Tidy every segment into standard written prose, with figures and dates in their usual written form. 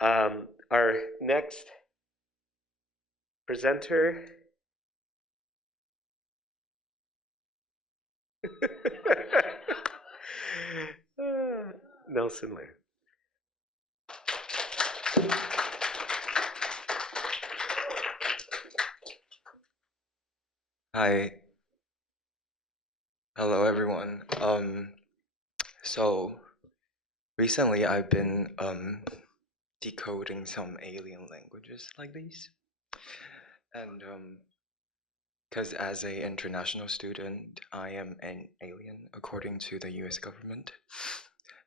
Our next presenter, Nelson Liu. Hi, hello everyone. So recently I've been decoding some alien languages like these, and because as a international student, I am an alien according to the U.S. government.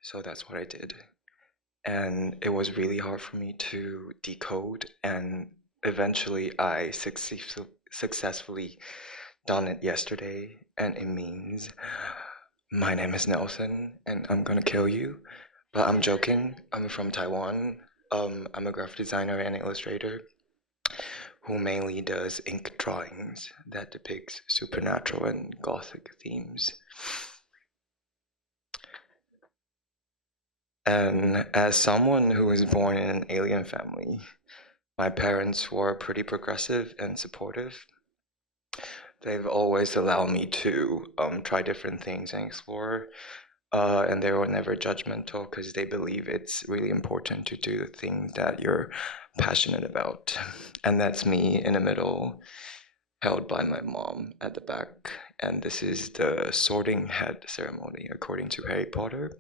So that's what I did, and it was really hard for me to decode, and eventually I successfully done it yesterday, and it means my name is Nelson, and I'm gonna kill you. But I'm joking. I'm from Taiwan. I'm a graphic designer and illustrator who mainly does ink drawings that depicts supernatural and gothic themes. And as someone who was born in an alien family, my parents were pretty progressive and supportive. They've always allowed me to try different things and explore. And they were never judgmental because they believe it's really important to do the things that you're passionate about. And that's me in the middle, held by my mom at the back. And this is the sorting head ceremony, according to Harry Potter,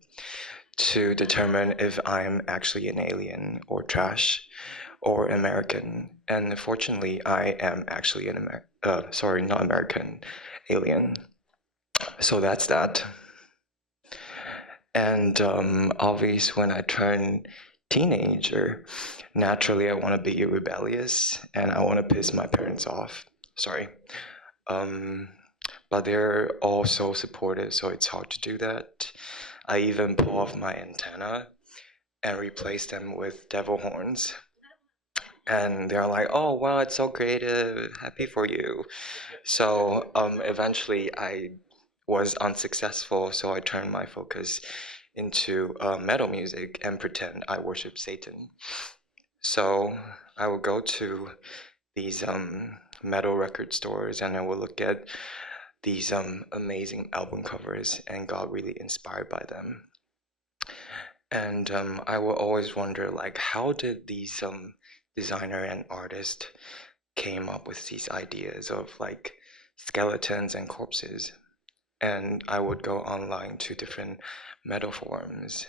to determine if I'm actually an alien or trash or American. And fortunately, I am actually sorry, not American, alien. So that's that. And obviously, when I turn teenager, naturally I want to be rebellious and I want to piss my parents off. Sorry. Um, but they're all so supportive, so it's hard to do that. I even pull off my antenna and replace them with devil horns. And they're like, oh, wow, it's so creative. Happy for you. So eventually I was unsuccessful, so I turned my focus into metal music and pretend I worship Satan. So I would go to these metal record stores and I would look at these amazing album covers and got really inspired by them. And I will always wonder, like, how did these designer and artist came up with these ideas of like skeletons and corpses? And I would go online to different metal forums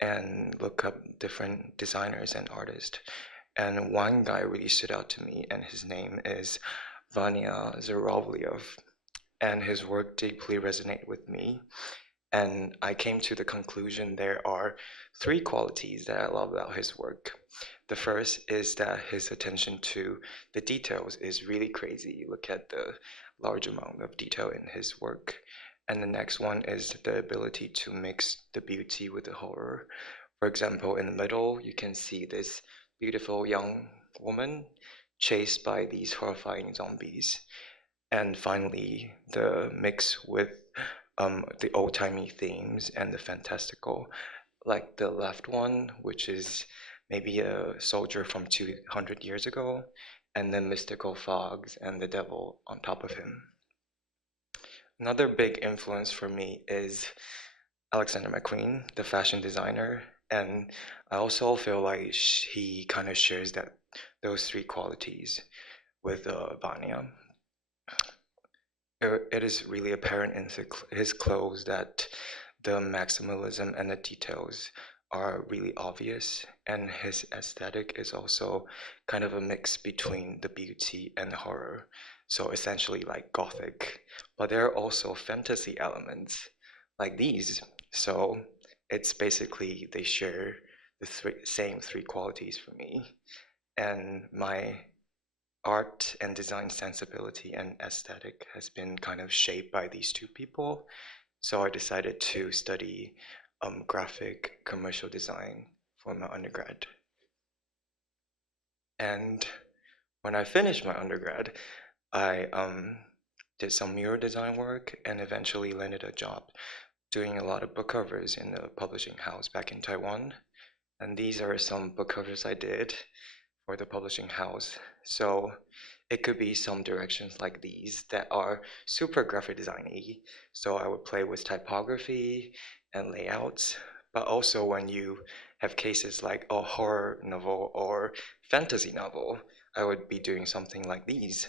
and look up different designers and artists. And one guy really stood out to me, and his name is Vanya Zarovlev, and his work deeply resonated with me. And I came to the conclusion there are three qualities that I love about his work. The first is that his attention to the details is really crazy. Look at the large amount of detail in his work. And the next one is the ability to mix the beauty with the horror. For example, in the middle, you can see this beautiful young woman chased by these horrifying zombies. And finally, the mix with the old-timey themes and the fantastical, like the left one, which is maybe a soldier from 200 years ago, and then mystical fogs and the devil on top of him. Another big influence for me is Alexander McQueen, the fashion designer, and I also feel like he kind of shares those three qualities with Vanya. It is really apparent in his clothes that the maximalism and the details are really obvious, and his aesthetic is also kind of a mix between the beauty and the horror. So essentially like gothic, but there are also fantasy elements like these. So it's basically they share the same three qualities for me. And my art and design sensibility and aesthetic has been kind of shaped by these two people. So I decided to study graphic commercial design for my undergrad. And when I finished my undergrad, I did some mural design work and eventually landed a job doing a lot of book covers in a publishing house back in Taiwan. And these are some book covers I did for the publishing house. So it could be some directions like these that are super graphic design-y. So I would play with typography and layouts, but also when you have cases like a horror novel or fantasy novel, I would be doing something like these.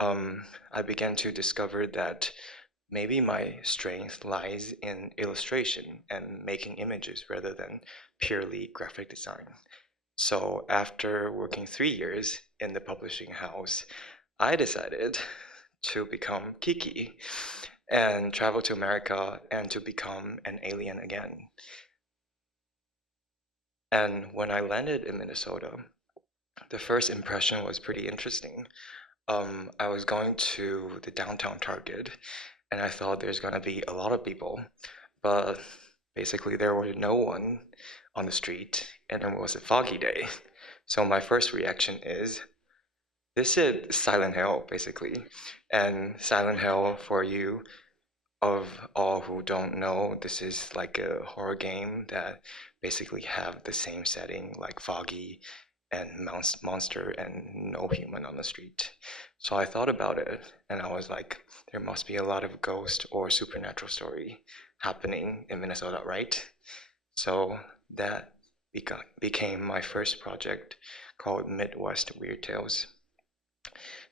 I began to discover that maybe my strength lies in illustration and making images rather than purely graphic design. So after working 3 years in the publishing house, I decided to become Kiki and travel to America and to become an alien again. And when I landed in Minnesota, the first impression was pretty interesting. I was going to the downtown Target and I thought there's gonna be a lot of people, but basically there was no one on the street and it was a foggy day. So my first reaction is, this is Silent Hill, basically. And Silent Hill, for you of all who don't know, this is like a horror game that basically have the same setting, like foggy and monster and no human on the street. So I thought about it and I was like, there must be a lot of ghost or supernatural story happening in Minnesota, right? So that became my first project called Midwest Weird Tales.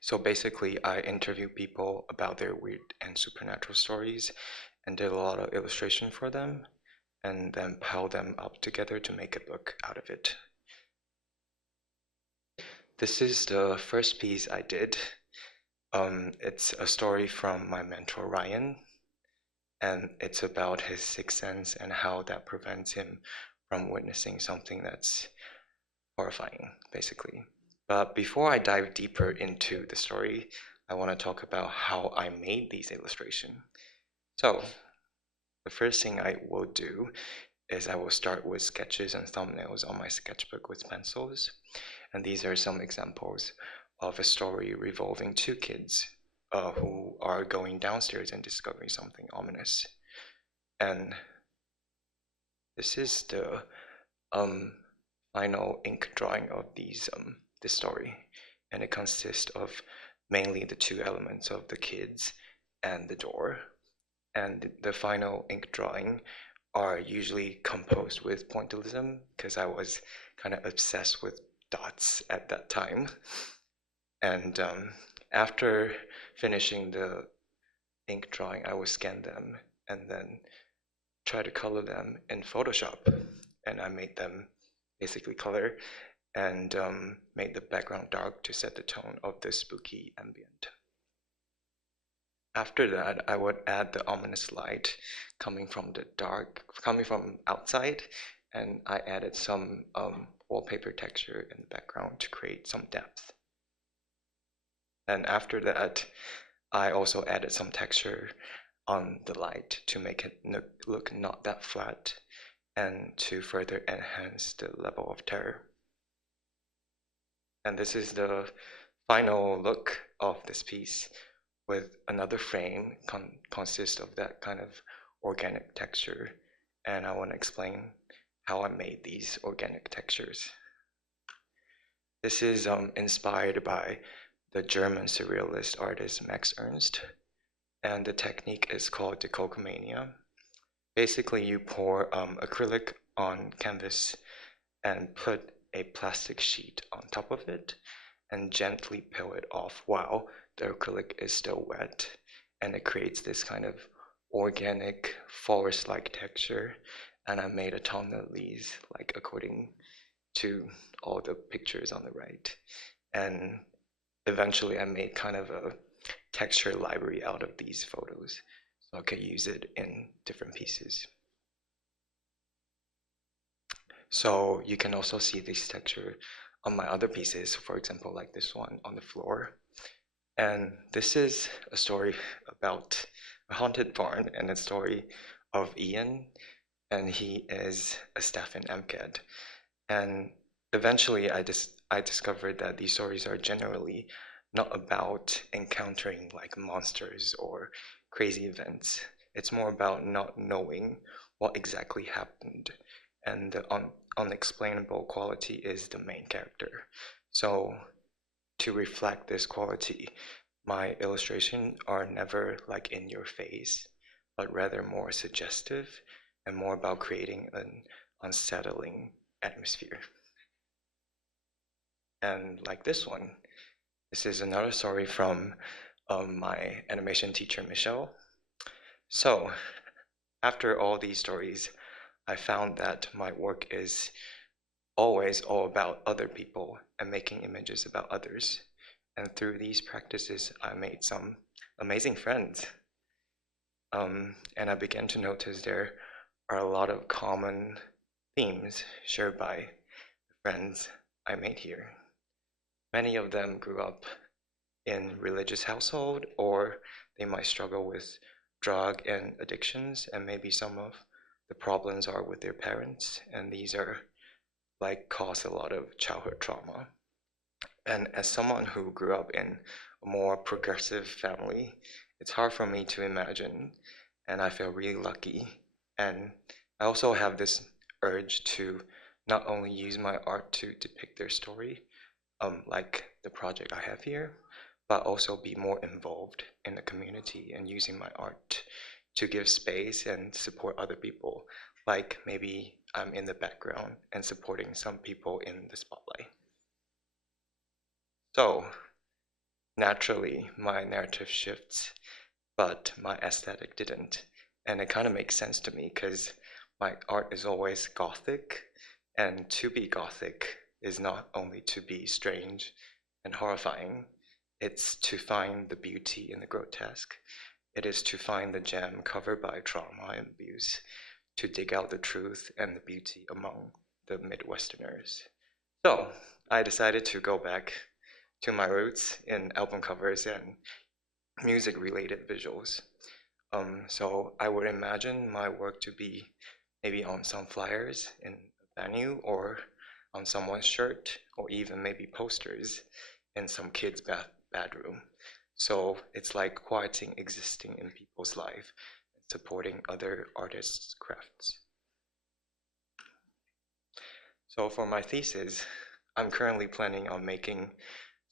So basically, I interview people about their weird and supernatural stories and did a lot of illustration for them and then pile them up together to make a book out of it. This is the first piece I did. It's a story from my mentor Ryan, and it's about his sixth sense and how that prevents him from witnessing something that's horrifying, basically. But before I dive deeper into the story, I want to talk about how I made these illustrations. So, the first thing I will do is I will start with sketches and thumbnails on my sketchbook with pencils. And these are some examples of a story revolving two kids who are going downstairs and discovering something ominous. And this is the um, final ink drawing of this story, and it consists of mainly the two elements of the kids and the door. And the final ink drawing are usually composed with pointillism because I was kind of obsessed with dots at that time. And after finishing the ink drawing, I would scan them and then try to color them in Photoshop. And I made them basically color and made the background dark to set the tone of the spooky ambient. After that, I would add the ominous light coming from outside, and I added some wallpaper texture in the background to create some depth. And after that, I also added some texture on the light to make it look not that flat and to further enhance the level of terror. And this is the final look of this piece with another frame consists of that kind of organic texture. And I want to explain how I made these organic textures. This is inspired by the German surrealist artist Max Ernst, and the technique is called decalcomania. Basically, you pour acrylic on canvas and put a plastic sheet on top of it and gently peel it off while the acrylic is still wet, and it creates this kind of organic forest-like texture. And I made a ton of these, like according to all the pictures on the right. And eventually I made kind of a texture library out of these photos, so I could use it in different pieces. So you can also see this texture on my other pieces, for example, like this one on the floor. And this is a story about a haunted barn and a story of Ian, and he is a staff in MCAD. And eventually I discovered that these stories are generally not about encountering like monsters or crazy events. It's more about not knowing what exactly happened and the unexplainable quality is the main character. So to reflect this quality, my illustrations are never like in your face, but rather more suggestive and more about creating an unsettling atmosphere. And like this one, this is another story from my animation teacher, Michelle. So after all these stories, I found that my work is always all about other people and making images about others. And through these practices, I made some amazing friends. And I began to notice there are a lot of common themes shared by friends I made here. Many of them grew up in religious household, or they might struggle with drug and addictions, and maybe some of the problems are with their parents, and these are like cause a lot of childhood trauma. And as someone who grew up in a more progressive family, it's hard for me to imagine, and I feel really lucky. And I also have this urge to not only use my art to depict their story, like the project I have here, but also be more involved in the community and using my art to give space and support other people. Like maybe I'm in the background and supporting some people in the spotlight. So naturally, my narrative shifts, but my aesthetic didn't. And it kind of makes sense to me because my art is always gothic, and to be gothic is not only to be strange and horrifying, it's to find the beauty in the grotesque. It is to find the gem covered by trauma and abuse, to dig out the truth and the beauty among the Midwesterners. So I decided to go back to my roots in album covers and music-related visuals. So I would imagine my work to be maybe on some flyers in a venue or on someone's shirt, or even maybe posters in some kid's bedroom. So it's like quieting existing in people's life and supporting other artists' crafts. So for my thesis, I'm currently planning on making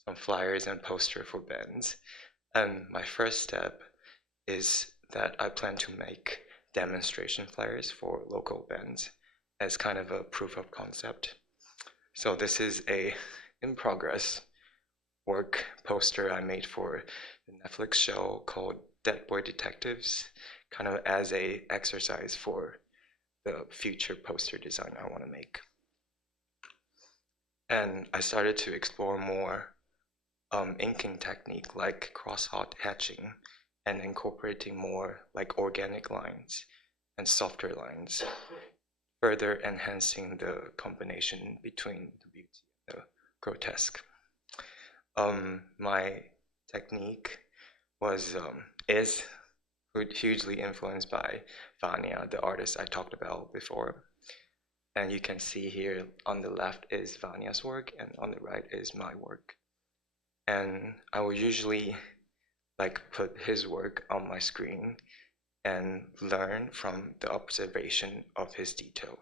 some flyers and poster for bands. And my first step is that I plan to make demonstration flyers for local bands as kind of a proof of concept. So this is a in progress work poster I made for the Netflix show called Dead Boy Detectives, kind of as a exercise for the future poster design I want to make. And I started to explore more inking technique like cross-hot hatching and incorporating more like organic lines and softer lines, further enhancing the combination between the beauty and the grotesque. My technique is hugely influenced by Vanya, the artist I talked about before. And you can see here on the left is Vanya's work, and on the right is my work. And I will usually like put his work on my screen and learn from the observation of his detail.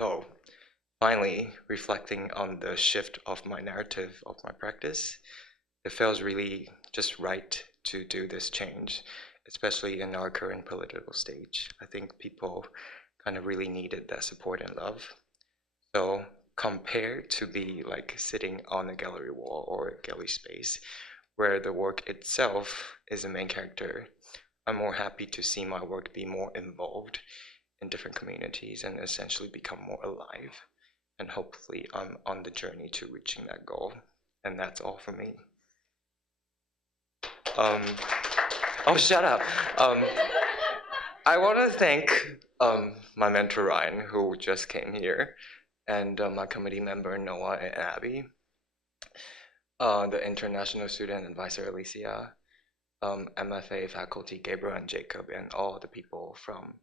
So finally, reflecting on the shift of my narrative of my practice, it feels really just right to do this change, especially in our current political stage. I think people kind of really needed that support and love. So compared to be like sitting on a gallery wall or a gallery space where the work itself is the main character, I'm more happy to see my work be more involved in different communities and essentially become more alive. And hopefully I'm on the journey to reaching that goal. And that's all for me. Oh, shut up. I want to thank my mentor Ryan, who just came here, and my committee member Noah and Abby, the international student advisor Alicia, MFA faculty Gabriel and Jacob, and all the people from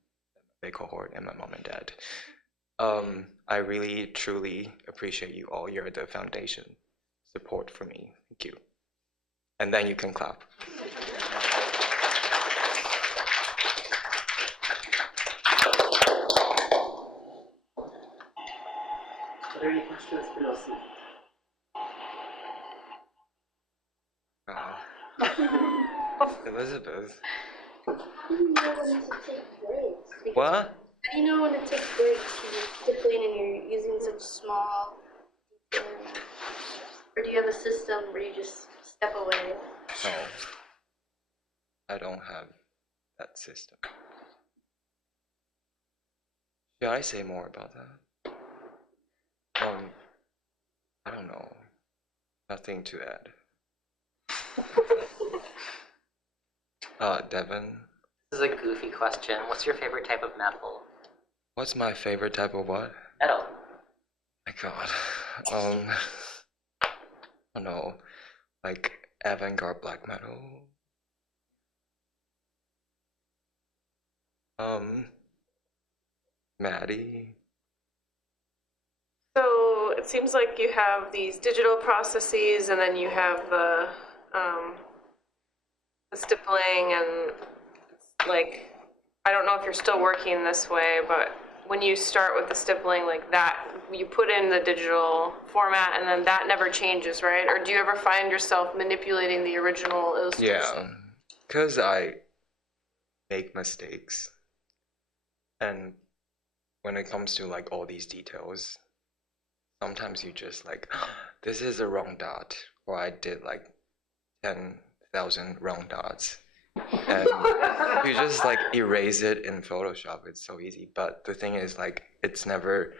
the MFA cohort, and my mom and dad. I really, truly appreciate you all. You're the foundation support for me. Thank you. And then you can clap. Are there any questions for Nelson? Elizabeth. How do you know when to take breaks? Because What? how do you know when to take breaks? You're stippling and you're using such small details. Or do you have a system where you just step away? No, I don't have that system. Should I say more about that? I don't know. Nothing to add. Devin, This is a goofy question. What's your favorite type of metal? what's my favorite type of what? Metal. My God. I don't know. Like avant-garde black metal. Maddie. So it seems like you have these digital processes, and then you have the stippling, and it's like, I don't know if you're still working this way, but when you start with the stippling like that, you put in the digital format, and then that never changes, right? Or do you ever find yourself manipulating the original illustration? Yeah, because I make mistakes. And when it comes to like all these details, sometimes you just like, this is a wrong dot, or I did like 10,000 wrong dots. And you just like erase it in Photoshop. It's so easy. But the thing is, like, it's never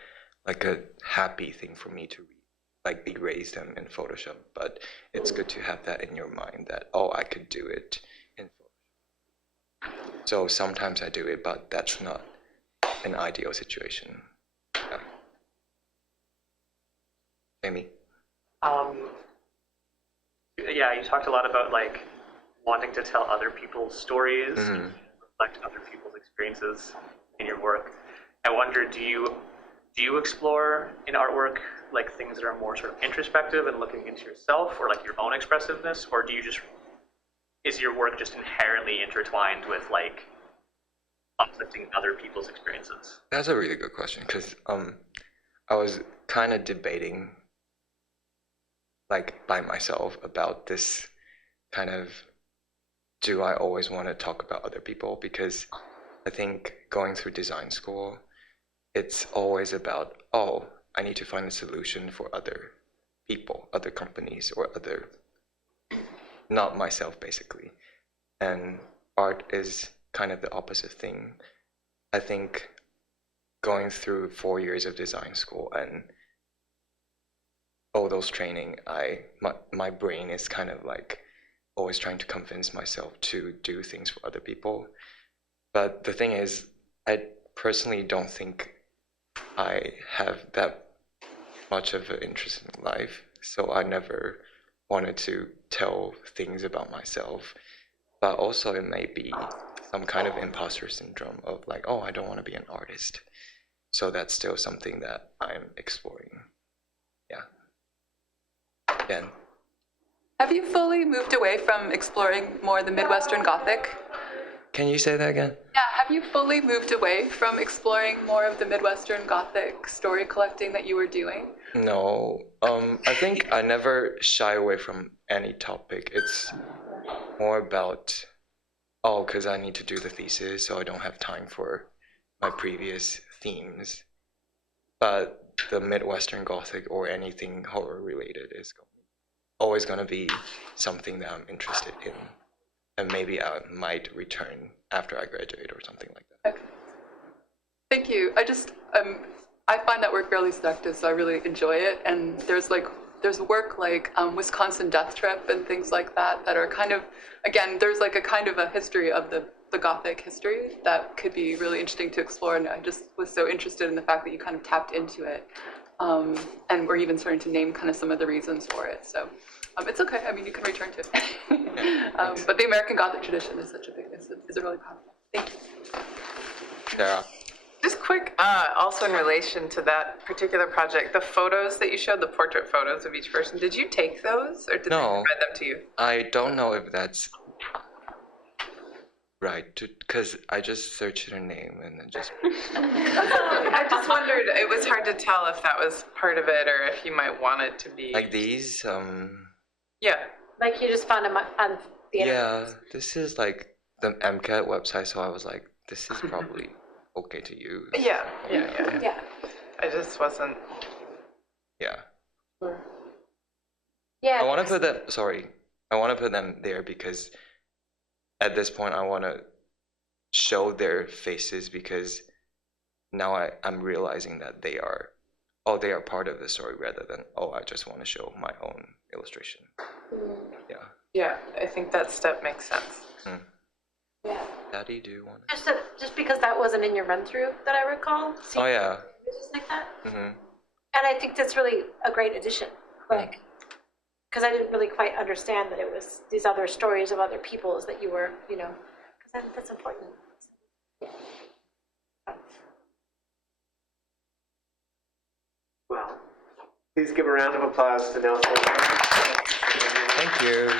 like a happy thing for me to like erase them in Photoshop. But it's good to have that in your mind that, oh, I could do it in Photoshop. So sometimes I do it, but that's not an ideal situation. Yeah. Amy? Yeah, you talked a lot about like wanting to tell other people's stories, reflect other people's experiences in your work. I wonder, do you explore in artwork like things that are more sort of introspective and looking into yourself, or like your own expressiveness, or is your work just inherently intertwined with like uplifting other people's experiences? That's a really good question, because I was kind of debating like by myself about this kind of, do I always want to talk about other people? Because I think going through design school, it's always about, oh, I need to find a solution for other people, other companies, or other, not myself basically. And art is kind of the opposite thing. I think going through 4 years of design school and all those training, my brain is kind of like always trying to convince myself to do things for other people. But the thing is, I personally don't think I have that much of an interest in life, so I never wanted to tell things about myself. But also it may be some kind of imposter syndrome of like, oh, I don't want to be an artist. So that's still something that I'm exploring. Yeah. Ben? Have you fully moved away from exploring more the Midwestern Gothic? Can you say that again? Yeah, have you fully moved away from exploring more of the Midwestern Gothic story collecting that you were doing? No, I think I never shy away from any topic. It's more about, oh, because I need to do the thesis, so I don't have time for my previous themes. But the Midwestern Gothic or anything horror related is always going to be something that I'm interested in. And maybe I might return after I graduate or something like that. Okay. Thank you. I find that work fairly seductive, so I really enjoy it. And there's work like Wisconsin Death Trip and things like that that are kind of, again, there's like a kind of a history of the Gothic history that could be really interesting to explore. And I just was so interested in the fact that you kind of tapped into it. And we're even starting to name kind of some of the reasons for it. So it's okay. I mean, you can return to it. But the American Gothic tradition is such a big, is a really powerful. Thank you. Yeah. Just quick, also in relation to that particular project, the photos that you showed, the portrait photos of each person, did you take those, or did they No. provide them to you? I don't know if that's Right, because I just searched her name and then just. I just wondered, it was hard to tell if that was part of it or if you might want it to be. Like these, Yeah. Like you just found them on the internet. yeah, this is like the MCAT website, so I was like, this is probably okay to use. Yeah. Yeah. I just wasn't. Yeah. Yeah. I want to put them, sorry, I want to put them there because at this point I want to show their faces because now I'm realizing that they are part of the story rather than, oh, I just want to show my own illustration. Yeah. Yeah, I think that step makes sense. Yeah. Daddy, do you want to? Just because that wasn't in your run through that I recall. Oh, yeah. Just like that. Mm-hmm. And I think that's really a great addition. Like, because I didn't really quite understand that it was these other stories of other peoples that you were, because I think that's important. Well, please give a round of applause to Nelson. Thank you.